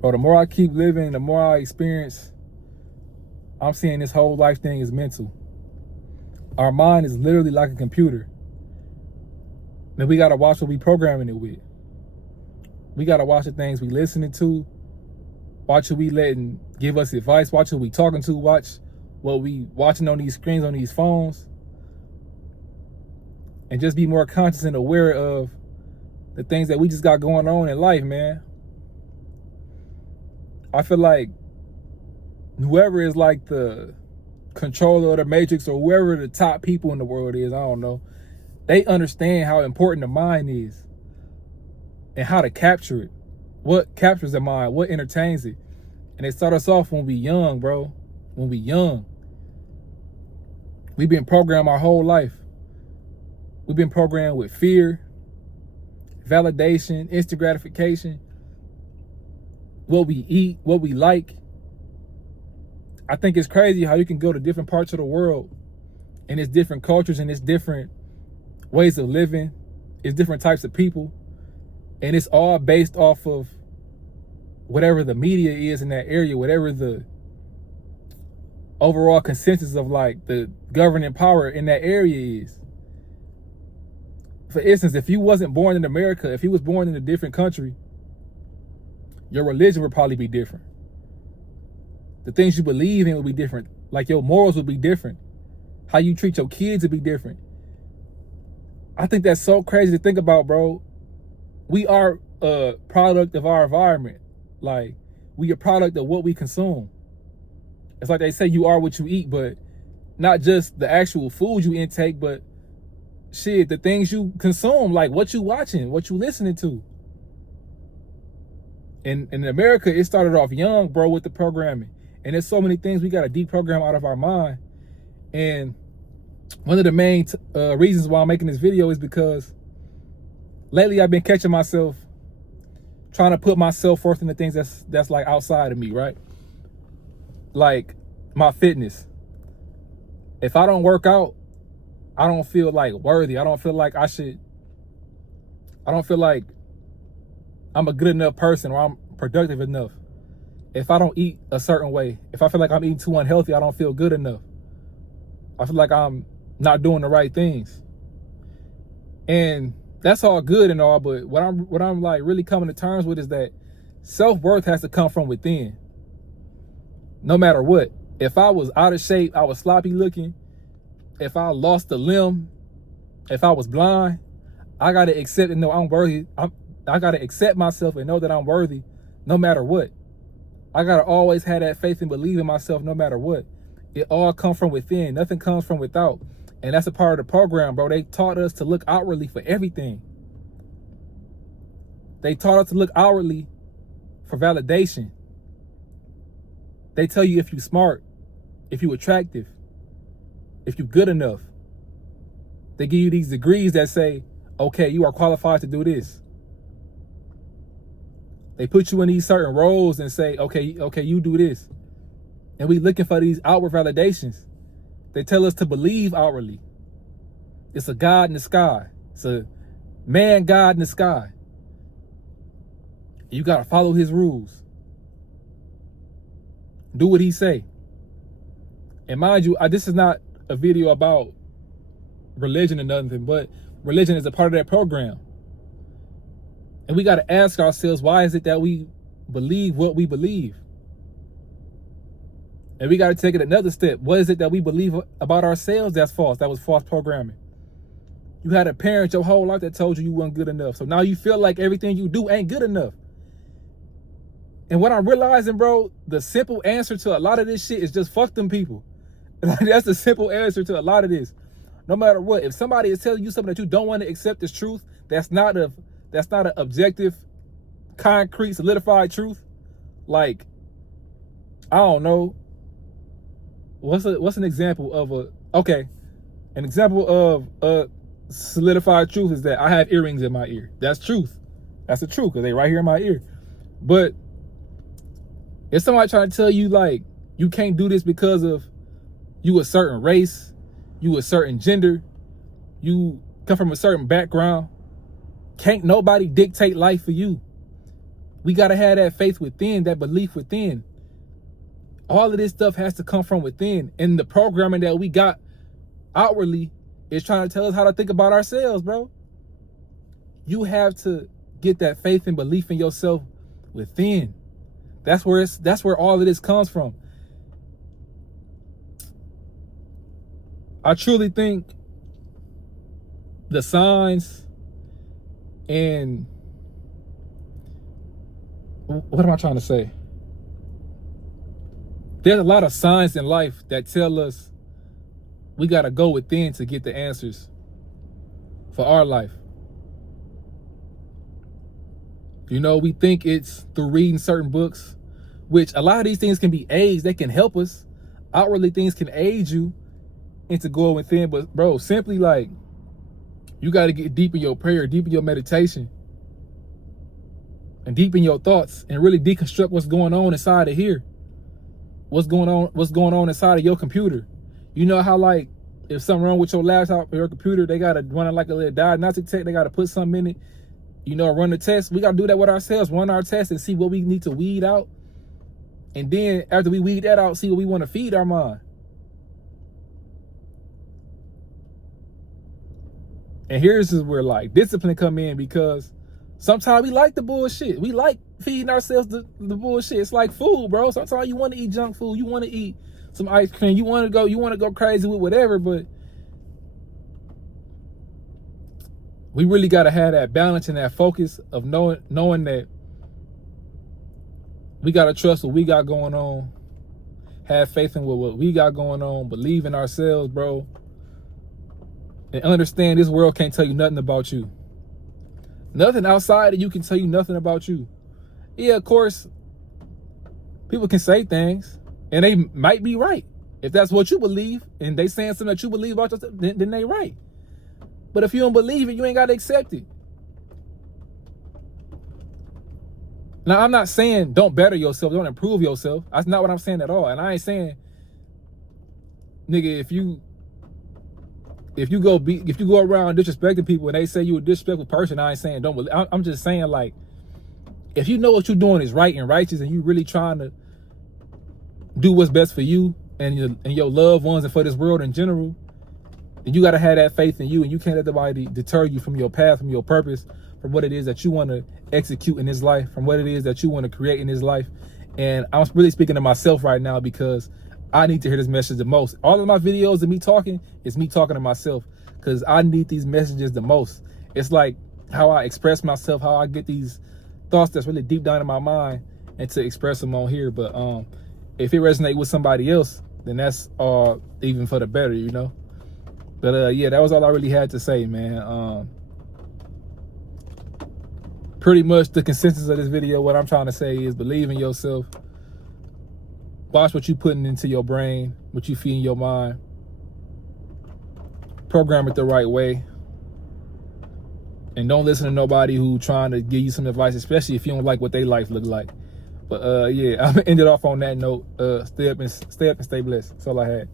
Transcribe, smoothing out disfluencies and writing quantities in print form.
Bro, the more I keep living, the more I experience, I'm seeing this whole life thing is mental. Our mind is literally like a computer. And we gotta watch what we programming it with. We gotta watch the things we listening to, watch who we letting give us advice, watch who we talking to, watch what we watching on these screens, on these phones. And just be more conscious and aware of the things that we just got going on in life, man. I feel like whoever is like the controller of the matrix, or whoever the top people in the world is, I don't know, they understand how important the mind is and how to capture it. What captures the mind, what entertains it. And they start us off when we young, bro. When we young. We've been programmed our whole life. We've been programmed with fear, validation, instant gratification, what we eat, what we like. I think it's crazy how you can go to different parts of the world and it's different cultures and it's different ways of living. It's different types of people. And it's all based off of whatever the media is in that area, whatever the overall consensus of like the governing power in that area is. For instance, if you wasn't born in America, if you was born in a different country, your religion would probably be different. The things you believe in would be different. Like your morals would be different. How you treat your kids would be different. I think that's so crazy to think about, bro. We are a product of our environment. Like, we a product of what we consume. It's like they say you are what you eat, but not just the actual food you intake, but shit, the things you consume, like what you watching, what you listening to. In America, it started off young, bro, with the programming. And there's so many things we got to deprogram out of our mind. And one of the main reasons why I'm making this video is because lately I've been catching myself trying to put myself forth in the things that's like outside of me, right? Like my fitness. If I don't work out, I don't feel like worthy. I don't feel like I don't feel like I'm a good enough person or I'm productive enough. If I don't eat a certain way, if I feel like I'm eating too unhealthy, I don't feel good enough. I feel like I'm not doing the right things. And that's all good and all, but what I'm like really coming to terms with is that self-worth has to come from within. No matter what. If I was out of shape, I was sloppy looking, if I lost a limb, if I was blind, I gotta accept and know I'm worthy. I gotta accept myself and know that I'm worthy no matter what. I gotta always have that faith and believe in myself no matter what. It all comes from within. Nothing comes from without. And that's a part of the program, bro. They taught us to look outwardly for everything. They taught us to look outwardly for validation. They tell you if you're smart, if you're attractive, if you're good enough. They give you these degrees that say, okay, you are qualified to do this. They put you in these certain roles and say, okay, you do this. And we looking for these outward validations. They tell us to believe outwardly. It's a God in the sky. It's a man God in the sky. You got to follow his rules. Do what he say. And mind you, this is not a video about religion or nothing, but religion is a part of that program. And we got to ask ourselves, why is it that we believe what we believe? And we got to take it another step. What is it that we believe about ourselves that's false? That was false programming. You had a parent your whole life that told you weren't good enough. So now you feel like everything you do ain't good enough. And what I'm realizing, bro, the simple answer to a lot of this shit is just fuck them people. That's the simple answer to a lot of this. No matter what, if somebody is telling you something that you don't want to accept as truth, that's not an objective, concrete, solidified truth. Like, I don't know. What's an example of an example of a solidified truth is that I have earrings in my ear. That's truth. That's the truth because they right here in my ear. But if somebody trying to tell you like you can't do this because of you a certain race, you a certain gender, you come from a certain background, can't nobody dictate life for you. We got to have that faith within, that belief within. All of this stuff has to come from within. And the programming that we got outwardly is trying to tell us how to think about ourselves, bro. You have to get that faith and belief in yourself within. That's where all of this comes from. I truly think the signs and what am I trying to say? There's a lot of signs in life that tell us we got to go within to get the answers for our life. You know, we think it's through reading certain books, which a lot of these things can be aids. They can help us. Outwardly, things can aid you into going within. But, bro, simply like, you got to get deep in your prayer, deep in your meditation, and deep in your thoughts, and really deconstruct what's going on inside of here. What's going on inside of your computer. You know how, like, if something wrong with your laptop or your computer, they got to run it like a little diagnostic tech. They got to put something in it, you know, run the test. We got to do that with ourselves, run our test and see what we need to weed out. And then after we weed that out, see what we want to feed our mind. And here's where, like, discipline come in, because sometimes we like the bullshit. We like feeding ourselves the bullshit. It's like food, bro. Sometimes you want to eat junk food. You want to eat some ice cream. You want to go crazy with whatever, but we really got to have that balance and that focus of knowing that we got to trust what we got going on, have faith in what we got going on, believe in ourselves, bro, and understand this world can't tell you nothing about you. Nothing outside of you can tell you nothing about you. Yeah, of course, people can say things, and they might be right. If that's what you believe, and they saying something that you believe about yourself, then they right. But if you don't believe it, you ain't got to accept it. Now, I'm not saying don't better yourself, don't improve yourself. That's not what I'm saying at all. And I ain't saying, nigga, if you go around disrespecting people and they say you a disrespectful person, I ain't saying don't believe. I'm just saying, like, if you know what you're doing is right and righteous, and you really trying to do what's best for you and your loved ones and for this world in general, then you got to have that faith in you, and you can't let nobody deter you from your path, from your purpose, from what it is that you want to execute in this life, from what it is that you want to create in this life. And I'm really speaking to myself right now, because I need to hear this message the most. All of my videos of me talking is me talking to myself, because I need these messages the most. It's like how I express myself, how I get these thoughts that's really deep down in my mind, and to express them on here. But if it resonates with somebody else, then that's even for the better, you know. But yeah, that was all I really had to say, man. Pretty much the consensus of this video, what I'm trying to say is believe in yourself. Watch what you putting into your brain, what you feed in your mind. Program it the right way. And don't listen to nobody who trying to give you some advice, especially if you don't like what their life look like. But yeah, I'm gonna end it off on that note. Stay up and stay blessed. That's all I had.